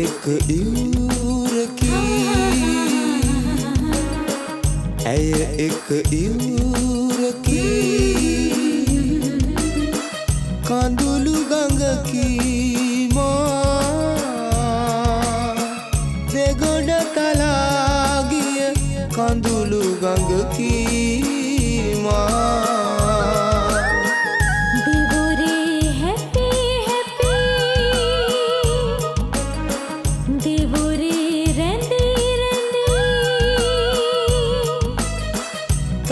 एक इउरकी ඇය එක ඉවුරකි කඳුළු ගඟකි මා දෙගොඩ තලා ගිය කඳුළු ගඟකි මා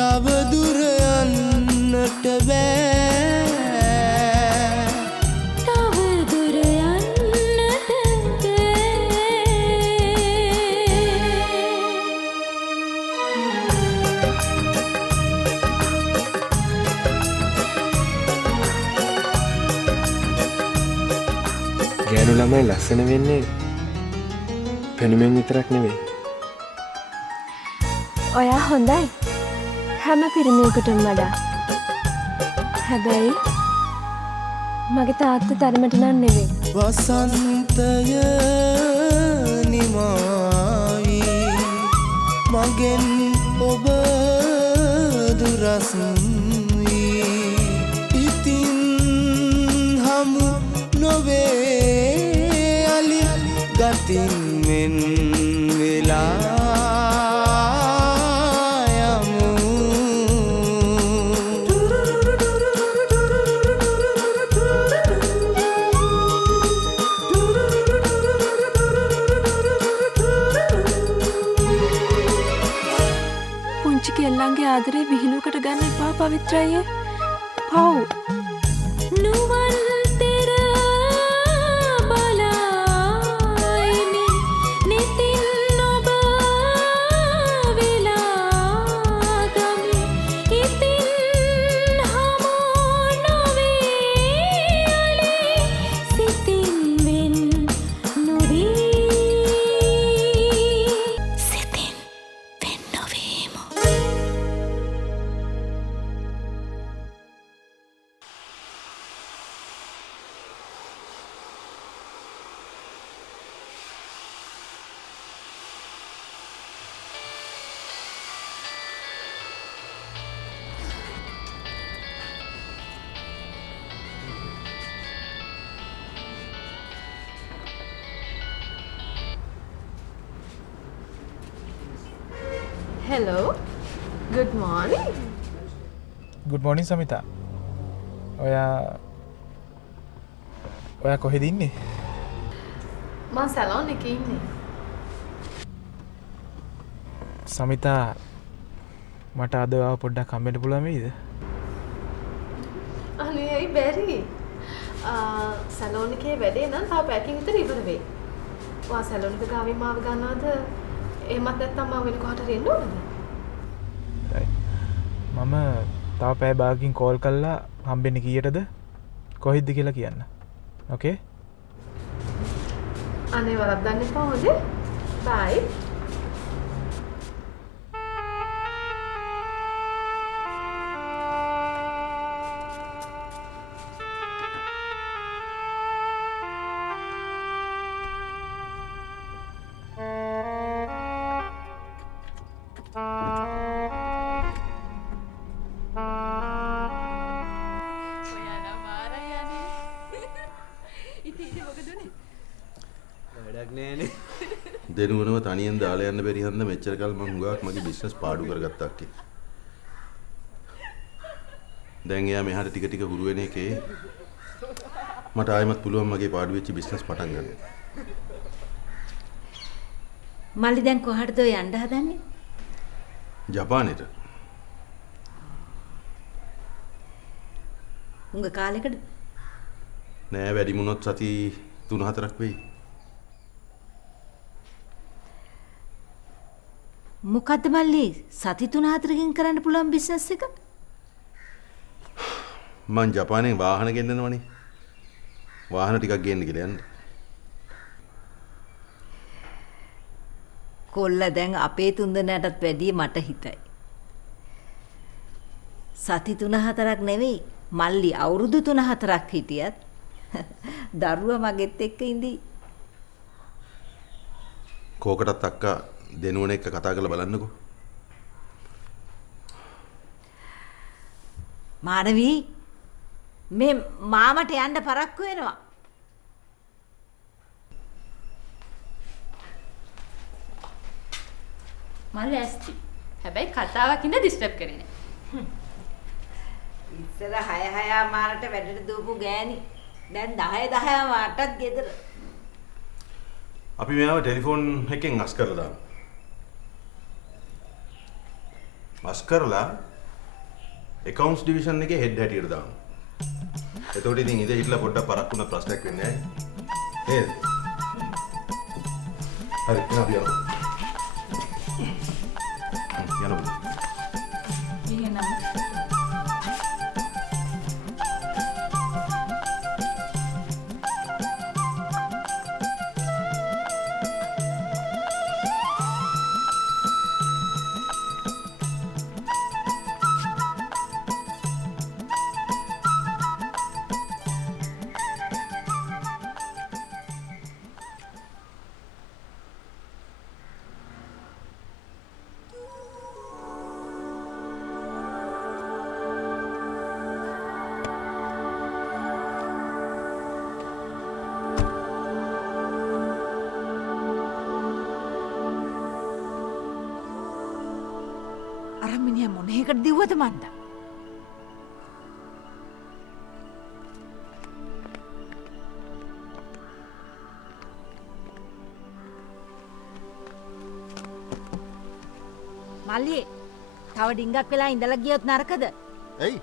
තව දුර යන්නට බෑ තව දුර යන්නට බෑ ගෑනු ළමයි ලස්සන වෙන්නේ පෙනුමෙන් විතරක් නෙවෙයි ඔයා හොඳයි හැම පිරිමියෙකුටම වඩා හැබැයි මගේ තාත්තා තරමට නම් නෙවෙයි වසන්තය නිමාවි මගෙන් ඔබ දුරස් වී ඉතින් හමු නොවේ අලි ගතින් මෙන් වෙලා කෙල්ලන්ගේ ආදරේ විහිළුවකට ගන්න එපා පවිත්‍රායේ පව් නුවන් තෙර බලායිමි නිතින් ඔබ වෙලා ගමි ඉතින් හමු නොවේ අලි සිතින් වෙන් නොවී සිතින් වෙන් නොවීමු Hello. Good morning. Good morning Samita. ඔයා කොහෙද ඉන්නේ? මම සැලොන් එකේ ඉන්නේ. Samita මට අද ආව පොඩ්ඩක් හම්බෙන්න පුළුවන් වෙයිද? අනේ ඇයි බැරි? සැලොන් එකේ වැඩේ නම් තාම පැකින් විතර ඉවර වෙයි. ඔයා සැලොන් එක ගාවින් මාව ගන්නවද? එහෙමත් නැත්නම් මම වෙන කොහට හරි එන්න ඕනද? මම තව පැය භාගකින් කෝල් කරලා හම්බෙන්නේ කීයටද? කොහෙද කියලා කියන්න. ඕකේ? අනේ වරද්දන්න එපා හොඳේ. බයි. දෙනුවනව තනියෙන් දාලා යන්න බැරි හන්ද මෙච්චර කල් මම හුඟක් මගේ බිස්නස් පාඩු කරගත්තා අක්කේ. දැන් එයා මෙහාට ටික ටික හුරු වෙන එකේ මට ආයෙමත් පුළුවන් මගේ පාඩු වෙච්ච බිස්නස් පටන් ගන්න. මල්ලි දැන් කොහටද ඔය යන්න හදන්නේ? ජපානෙට. උංග කාලෙකද? නෑ වැඩි මුණොත් සති 3-4ක් වෙයි. මොකද්ද මල්ලි සති 3-4කින් කරන්න පුළුවන් බිස්නස් එක? මං ජපානයෙන් වාහන ගෙන්නනවනේ. වාහන ටිකක් ගේන්න කියලා යන්න. කොල්ල දැන් අපේ තුන්දෙනාටත් වැඩිය මට හිතයි. සති 3-4ක් නෙවෙයි මල්ලි අවුරුදු 3-4ක් හිටියත් දරුවා මගෙත් එක්ක ඉඳී. කෝකටත් අක්කා දෙනුවන එක්ක කතා කරලා බලන්නකෝ. මානවී මේ මාමට යන්න පරක්කු වෙනවා. මල් ඇස්ති. හැබැයි කතාවක් ඉඳ ඩිස්ටර්බ් කරේ නෑ. ඉස්සර 6 මාරට වැඩට දූපු ගෑණි දැන් 10 මාටත් ගෙදර. අපි මෙයාව ටෙලිෆෝන් එකෙන් අස් කරලා දාමු. අස් කරලා accounts division එකේ head හැටියට දාමු. එතකොට ඉතින් ඉඳ හිටලා පොඩ්ඩක් පරක්කු වුණත් ප්‍රශ්නයක් වෙන්නේ නැහැ. නේද? හරි යනවා අපි යනවා. යනවා. එහෙනම් අර මිනිහා මොන එකකට දිව්වද මන්ද? මල්ලි තව ඩිංගක් වෙලා ඉඳලා ගියොත් නරකද? ඇයි?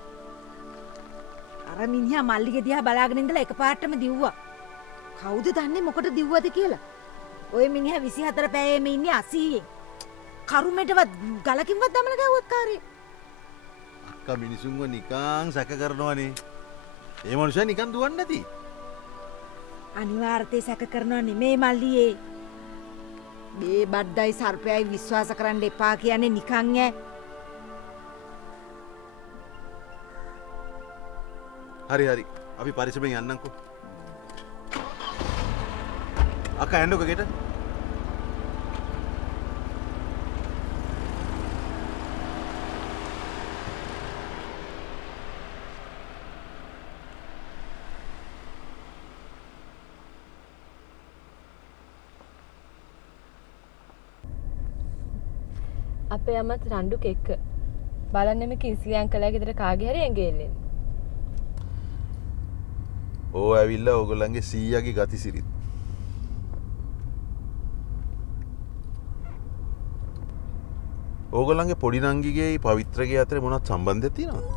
අර මිනිහා මල්ලිගේ දිහා බලාගෙන ඉඳලා එකපාරටම දිව්වා. කවුද දන්නේ මොකට දිව්වද කියලා? ওই මිනිහා 24 පැයෙම ඉන්නේ 80න්. කරුමෙටවත් ගලකින්වත් දමලා ගැව්වත් කාරේ. අක්කා මිනිසුන්ව නිකං සැක කරනවනේ. ඒ මනුස්සයා නිකන් දුවන්නේ නැති. අනිවාර්යයෙන් සැක කරනවා නෙමේ මල්ලියේ. මේ බද්දයි සර්පයයි විශ්වාස කරන්න එපා කියන්නේ නිකන් ඈ. හරි හරි. අපි පරිස්සමෙන් යන්නම්කෝ. අක්කා යන්නකෝ ගෙට. අපේ අම්මත් රණ්ඩුක එක්ක බලන්නෙම කින්ස්ලි අංකලා ගෙදර කාගේ හරි ඇඟෙල්ලෙන්. ඕ ඇවිල්ලා ඕගොල්ලන්ගේ සීයාගේ ගතිසිරිත්. ඕගොල්ලන්ගේ පොඩි නංගිගේ පවිත්‍රගේ අතර මොනවත් සම්බන්ධයක් තියෙනවද?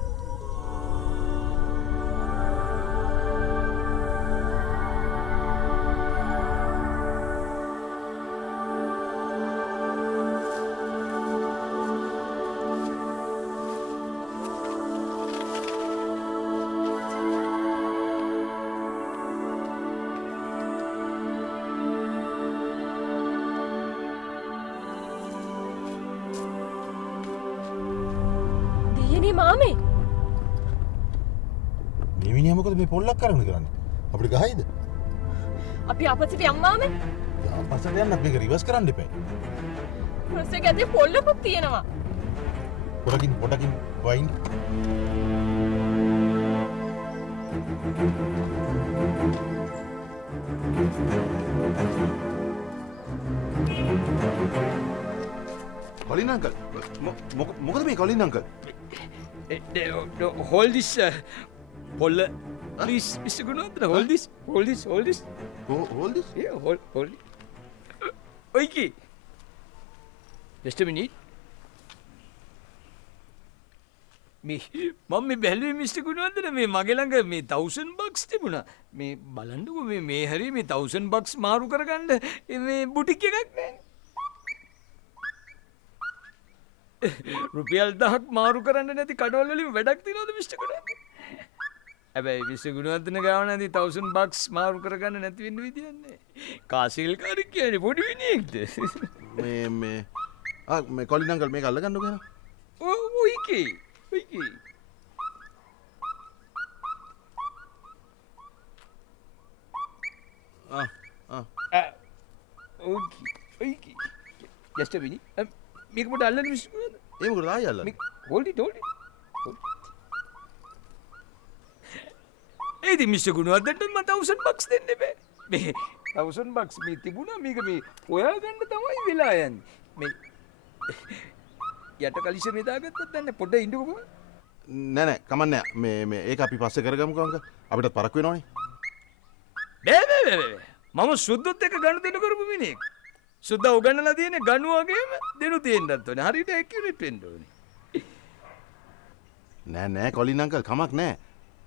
දියණිය මාමේ මේ මිනිහා මොකද මේ පොල්ලක් කරගෙන කරන්නේ? අපිට ගහයිද? අපි අපසිට යම් මාමේ. අපස්සට යන්න මේක රිවර්ස් කරන්න එපා. ප්‍රොසෙස් එක ඇතුලේ පොල්ලකුත් තියෙනවා. පොඩකින් වයින්. කොලින් අංකල් මොකද මේ Colin uncle? Hold this, Polla. Please, Mr. Gunawardena, hold this. Hold this? Yeah, hold it. Oiki. Just a minute. මම මේ බැලුවේ මිස්ටර් ගුණවර්ධන මේ මගේ ළඟ මේ $1000 තිබුණා. මේ බලන්නකෝ මේ හැරි මේ $1000 මාරු කරගන්න මේ බුටික් එකක් නැහැ. රුපියල් 1000ක් මාරු කරන්න නැති කඩවල වලින් වැඩක් තියනවද මිස්ටර් ගුණවර්ධන? හැබැයි මිස්ටර් ගුණවර්ධන ගාව නැති $1000 මාරු කරගන්න නැති වෙන්න විදියක් නැහැ. කාසිල් කාරි කියන්නේ පොඩි විනියෙක්ද? මේ කොලින් අංකල් මේක අල්ලගන්නකෝ එහෙනම්. ඔයිකේ. Oiki. මිස්ටර් විනි. මේක පොඩ්ඩක් අල්ලන්න මිස්ටර් ගුණවර්ධන. ඒ මොකද ආයෙ අල්ලන්නේ? hold it. ඒ ඉතින් මිස්ටර් ගුණවර්ධනට මම 1000 bucks දෙන්න බෑ. මේ 1000 bucks මේ තිබුණා මේක මේ හොයාගන්න තමයි වෙලා යන්නේ. මේ යට කලිෂේ දාගත්තත් දැන් පොඩ්ඩක් ඉන්නකෝ. නෑ කමන්නේ මේ ඒක අපි පස්සේ කරගමුකෝ අංක. අපිටත් පරක් වෙනවනේ. බෑ. මම සුද්දොත් එක්ක ගණු දෙන්න කරපු මිනිහෙක්. සුද්දා උගන්නලා තියෙන්නේ ගණු වගේම දෙනු තියෙන්නත් ඕනේ. හරියට ඇකියුරේට් වෙන්න ඕනේ. නෑ කොලින් අංකල් කමක් නෑ.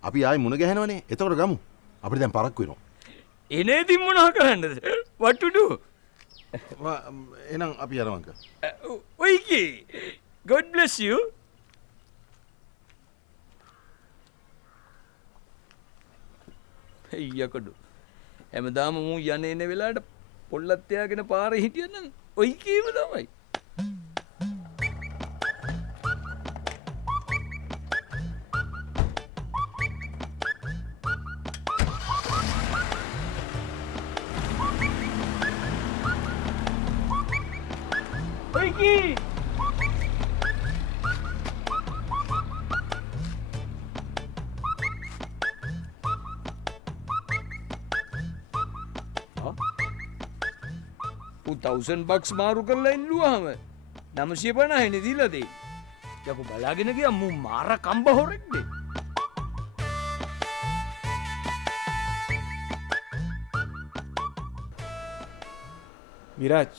අපි ආයෙ මුණ ගැහෙනවනේ. එතකොට ගමු. අපිට දැන් පරක් වෙනවා. එනේ ඉතින් මොනවා කරන්නද? what to do? එහෙනම් අපි යනවා අංකල්. ඔයිකි. God bless you. යකඩු. හැමදාම මූ යන එන වෙලාවට පොල්ලත් තියාගෙන පාරේ හිටියනම් ඔයි කීම තමයි. ඔයිකි. $1000 මාරු කරලා ඉල්ලුවාම 950 දීලා දෙයි. යකෝ බලාගෙන ගියා මු මාර කම්බ හොරෙක්ද? විරාජ්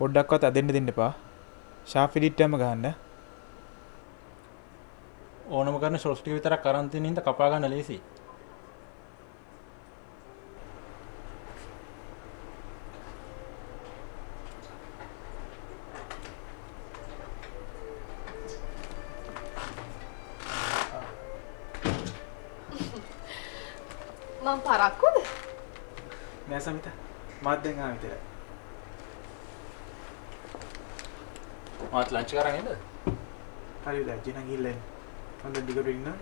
පොඩ්ඩක්වත් අදෙන්න දෙන්න එපා. ෂාප් එඩිට්ටම ගන්න. ඕනම කරන ෂොට්ස් ටික විතරක් අරන් තියෙන හින්දා කපා ගන්න ලේසි. මම පරක්කුද? නෑ සමිතා. මාත් දැන් ආව විතරයි. මාත් ලන්ච් කරන් එන්නද? හරි විරාජ් ජීනා ගිහිල්ලා එන්න. මම දැන් දිගට ඉන්නවා.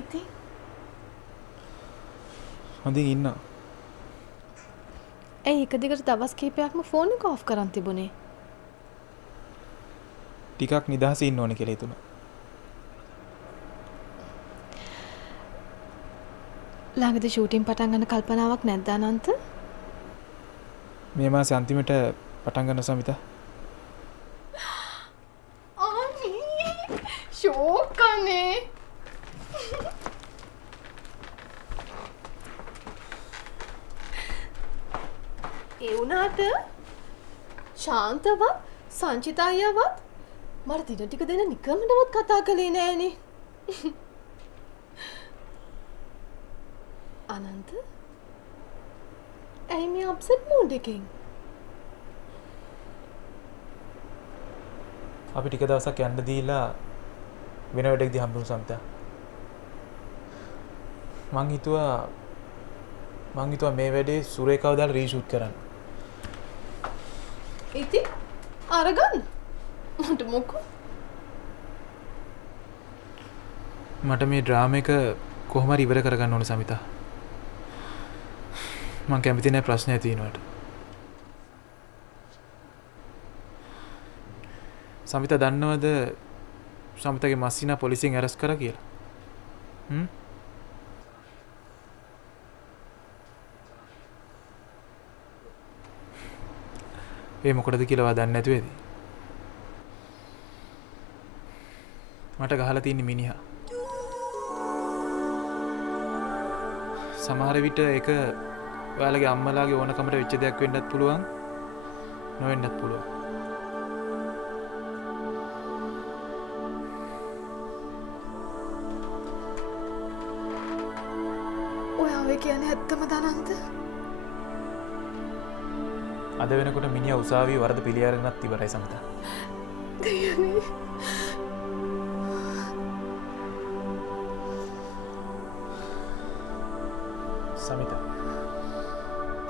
ඉතින් හොඳින් ඉන්නවා. ඇයි එක දිගට දවස් කීපයක්ම ෆෝන් එක ඔෆ් කරන් තිබුණේ? ටිකක් නිදහසේ ඉන්න ඕනේ කියලා හිතුණා. ළඟදී ෂූටින් පටන් ගන්න කල්පනාවක් නැද්ද අනන්ත? මේ මාසේ අන්තිමට පටන් ගන්න සමිතා. අනේ ෂෝක් අනේ. ඒ වුණාට ශාන්තවත් සංචිතා අයියාවත් මට දින ටික දෙන නිකමටවත් කතා කළේ නෑනේ. අනන්ත ඇයි මේ අප්සෙට් මූඩ් එකෙන්? අපි ටික දවසක් යන්න දීලා වෙන වැඩකදී හම්බුණු සමිතා. මං හිතුවා මේ වැඩේ සුරේකාව දාලා රීෂූට් කරන්න. ඉතින් අරගන්න මට මොකෝ? මට මේ ඩ්‍රාමා එක කොහොම හරි ඉවර කරගන්න ඕන සමිතා. මං කැමති නැහැ ප්‍රශ්න ඇති වෙනවට. සමිතා දන්නවද සමිතාගේ මස්සිනා පොලිසියෙන් ඇරස්ට් කරා කියලා? ඒ මොකටද කියලා වා දන්නේ නැතුවේද? මට ගහලා තියෙන මිනිහා. සමහර විට ඒක ඔයාලගේ අම්මලාගේ ඕනකමට වෙච්ච දෙයක් වෙන්නත් පුළුවන්, නොවෙන්නත් පුළුවන්. ඔයාව කියන්නේ ඇත්තම දනන්ත? අද වෙනකොට මිනිහා උසාවියේ වරද පිළිඅරගෙනත් ඉවරයි සමිතා. දෙයනේ. සමිතා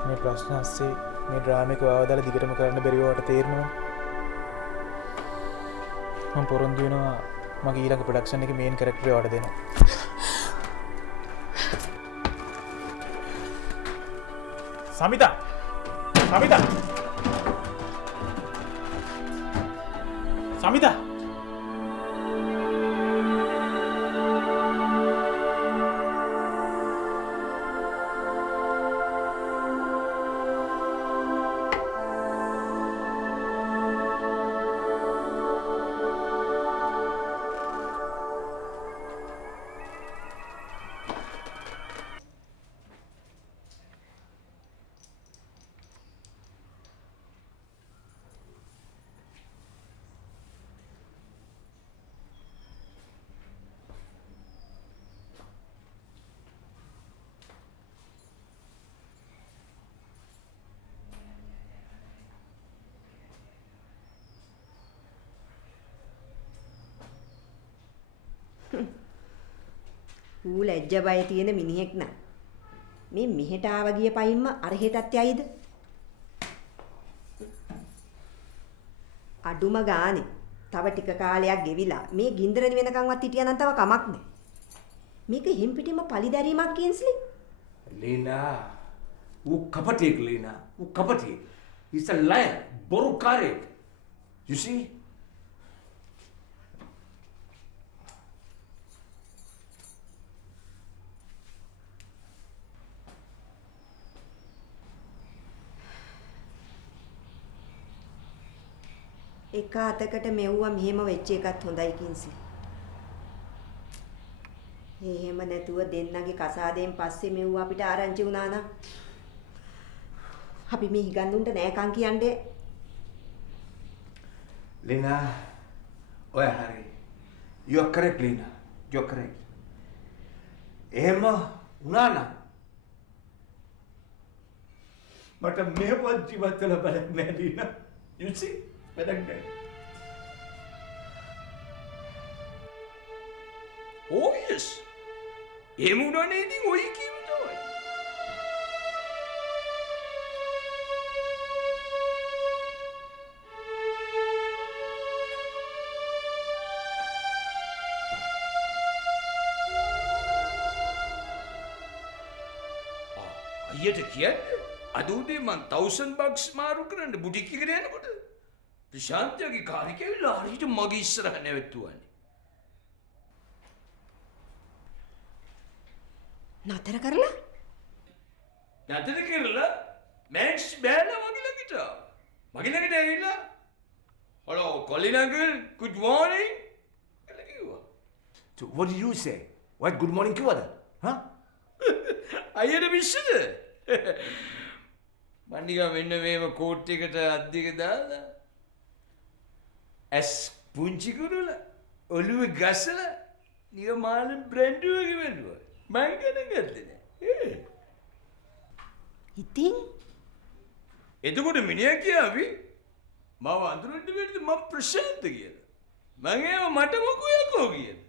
මේ ප්‍රශ්න ඇස්සේ මේ ඩ්‍රාමා එක වාව දාලා දිගටම කරන්න බැරිව වට තේරෙනවා. මම පොරොන්දු වෙනවා මගේ ඊළඟ ප්‍රොඩක්ෂන් එකේ මේන් කැරක්ටර් එක වට දෙනවා. සමිතා ඌ ලැජ්ජ බය තියෙන මිනිහෙක් නා මේ මෙහෙට ආව ගිය පයින්ම අර හෙටත් යයිද අඩුම ගානේ තව ටික කාලයක් ගෙවිලා මේ ගින්දර වෙනකන්වත් හිටියනම් තව කමක් නැහැ මේක හිම් පිටින්ම පලිදැරීමක් කින්ස්ලි ලීනා ඌ කපටියෙක් ලීනා ඌ කපටියෙක් he's a liar බොරුකාරයෙක් you see එක අතකට මෙව්වා මෙහෙම වෙච්ච එකත් හොඳයි කින්සි. එහෙම නැතුව දෙන්නගේ කසාදයෙන් පස්සේ මෙව්වා අපිට ආරංචි වුණා නම් අපි මේ හිගන්දුන්ට නෑකම් කියන්නේ. Lina, ඔය හරි. You are correct Lina. You are correct. එහෙම වුණා නම් මට මේවත් ජීවත් වෙලා බලන්න නෑ Lina. You see? Bedangga. Oh yes. Emunane idin oy kiwi තමයි. අයියට කියන්නේ අද උදේ මං $1000 මාරු කරන්න බුටික් එකට යනකොට ප්‍රශාන්තයාගේ කාර් එක ඇවිල්ලා හරියට මගේ ඉස්සරහ නැවතුවානේ. නතර කරලා? නතර කරලා මැක්ස් බෑලා මගේ ළඟට. මගේ ළඟට ඇවිල්ලා "Hello, Colin uncle, good morning." කියලා කිව්වා. So what did you say? What good morning කිව්වද? Huh? අයියට විශ්සද? මම නිකන් මෙන්න මේව කෝට් එකට අද්දික දාලා ඇස් පුංචි කරලා ඔළුවේ ගසලා නිකන් මාළු බ්‍රැන්ඩ් වගේ වෙන්නුවා. මං ගණන් ගත්තේ නෑ. ඉතින් එතකොට මිනිහා කියාවි මම අඳුරන්න බැරිද මම ප්‍රශාන්ත කියලා. මං ඒව මට මොකෝ යකෝ කියලා.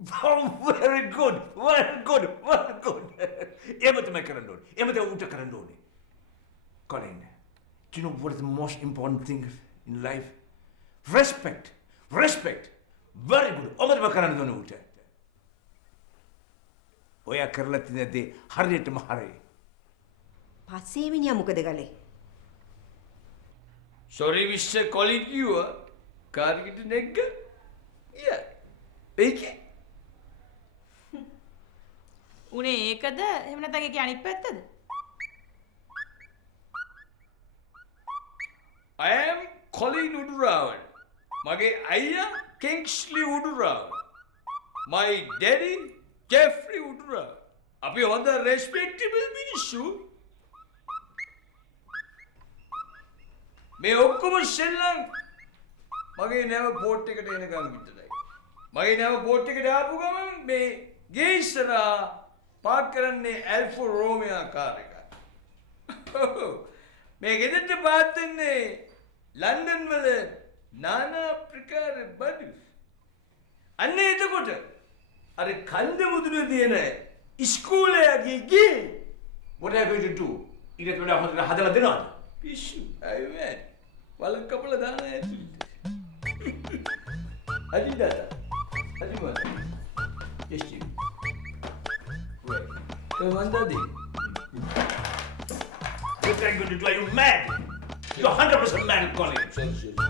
Very good, very good, very good. එහෙම තමයි කරන්න ඕනේ. එහෙම තමයි උට කරන්න ඕනේ. Colin, do you know what is the most important thing in life? Respect. Respect. Very good. ඔබට කරන්න ඕනේ උට. ඔය කරලා තියෙන දේ හරියටම හරියි. පස්සේ මිනිහා මොකද කළේ? Sorry Mr. Colin කිව්වා කාර් එකට නැග්ග. Yeah. ඒකේ උනේ ඒකද එහෙම නැත්නම් ඒකේ අනිත් පැත්තද? I am Colin Udurawan. මගේ අයියා Kingsley Udurawan. My daddy Jeffrey Udurawan. අපි හොඳ respectable මිනිස්සු. මේ ඔක්කොම සෙල්ලම් මගේ නැව බෝට් එකට එනකන් විතරයි. මගේ නැව බෝට් එකට ආපු ගමන් මේ ගේ ඉස්සරහා පාක් කරන්නේ ඇල්ෆා රෝමියෝ කාර් එක. මේ ගෙදරට පාත් වෙන්නේ ලන්ඩන් වල නානා ප්‍රකාර බඩු. අන්න එතකොට අර කන්ද මුදුනේ තියෙන ඉස්කෝලේ ගේ what are you going to do? ඊට වඩා හොඳට හදලා දෙනවද? පිස්සු. අය මේ වලක් කපලා දාන ඇතුළට. අදින් දාලා. අදින් වල. Yes, Jim. Right. Come on, Daddy. What are you going to do? Are you mad? You're 100% mad, Colin.